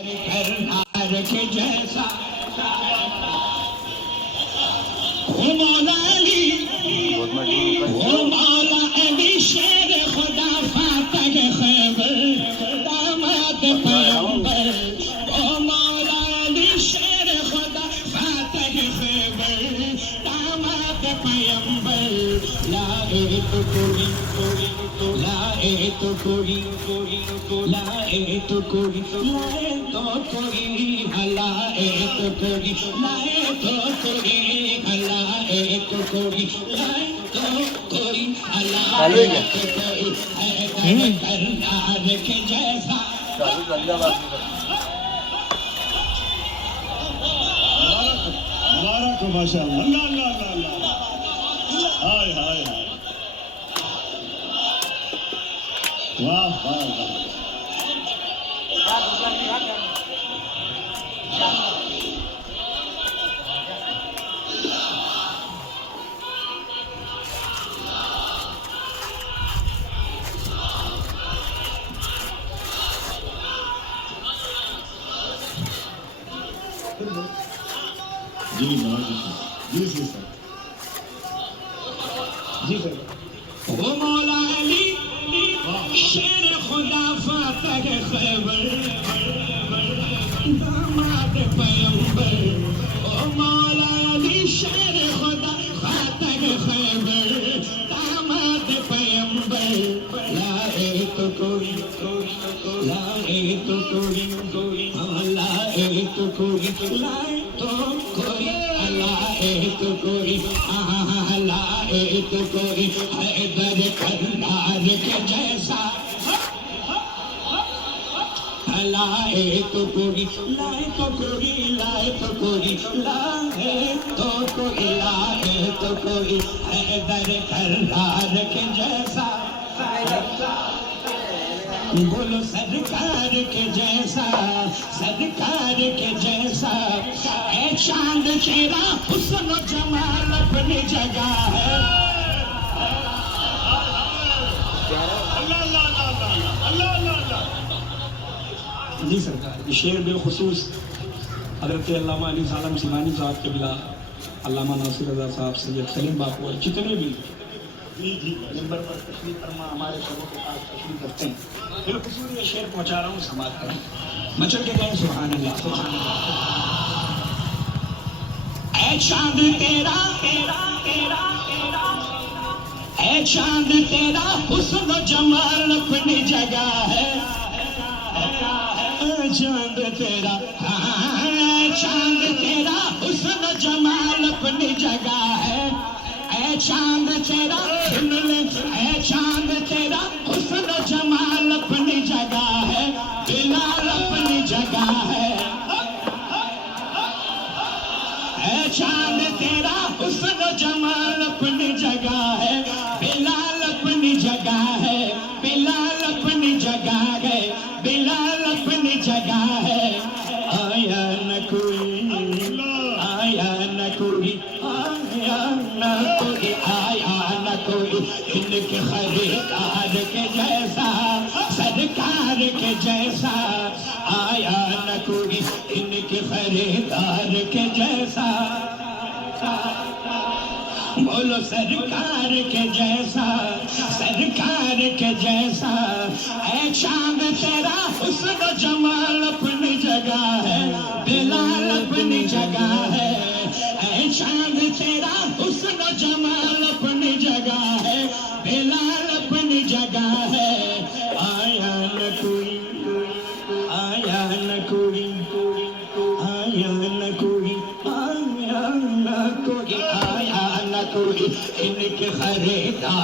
کرنار کے جیسا وہ مولا علی، وہ مولا علی شیر خدا فاتح خیبر داماد پیغمبر، وہ مولا علی شیر خدا فاتح خیبر داماد پیغمبر، لائے تو کوئی لائے تو کوئی لائے تو کوئی لائے تو کوئی لائے تو کوئی لائے تو کوئی لائے تو کوئی لائے تو کوئی لائے تو کوئی حیدر کرنار کے جیسا مبارک ہو ماشاء اللہ اللہ اللہ اللہ ہائے ہائے ہائے واہ واہ واہ جی جی جی سر جی سر وہ مولا علی شیر خدا فاتح خیبر داماد پیغمبر، وہ مولا علی شیر خدا فاتح خیبر داماد پیغمبر، لائے تو کوئی لائے تو کوئی لائے تو کوئی لائے تو کوئی لائے تو کوئی لائے تو کوئی حیدر کرنار کے جیسا لائے تو کوئی لائے تو کوئی لائے تو کوئی لائے تو کوئی لائے تو کوئی حیدر کرنار کے جیسا، بولو سرکار کے جیسا سرکار کے جیسا، اے چاند تیرا حسن و جمال اپنی جگہ ہے، اللہ اللہ اللہ اللہ اللہ اللہ جی سرکار یہ شعر بالخصوص حضرت علامہ علی سالم سیمانی صاحب قبلہ، علامہ ناصر رضا صاحب، سید سلیم باپو اور جتنے بھی ممبر پر تشریف فرما ہمارے شبوں کے پاس تشریف رکھتے ہیں، بالخصوص یہ شعر پہنچا رہا ہوں، سماعت کریں، مچل کے گئے سبحان اللہ سبحان اللہ۔ اے چاند تیرا اے چاند تیرا حسن و جمال اپنی جگہ ہے، اے چاند تیرا چاند تیرا حسن و جمال اپنی جگہ ہے، اے چاند تیرا اے چاند تیرا حسن و جمال اپنی جگہ ہے، بلال اپنی جگہ ہے، اے چاند تیرا حسن و جمال اپنی جگہ ہے، بلال اپنی جگہ ہے، بلال اپنی جگہ ہے، بلال اپنی جگہ ہے، آیا نہ کوئی آیا نہ کوئی آیا نہ کوئی آیا نہ کوئی ان کے خریدار کے جیسا سرکار کے جیسا، آیا نہ کوئی ان کے خریدار کے جیسا، بولو سرکار کے جیسا سرکار کے جیسا، اے چاند تیرا حسن و جمال اپنی جگہ ہے، بلال اپنی جگہ ہے، اے چاند تیرا حسن و جمال اپنی جگہ ہے، بلال اپنی جگہ ہے، آیا نہ کوئی آیا نہ کوئی آیا نہ کوئی آیا نہ کوئی آیا نہ کوئی ان کے خریدار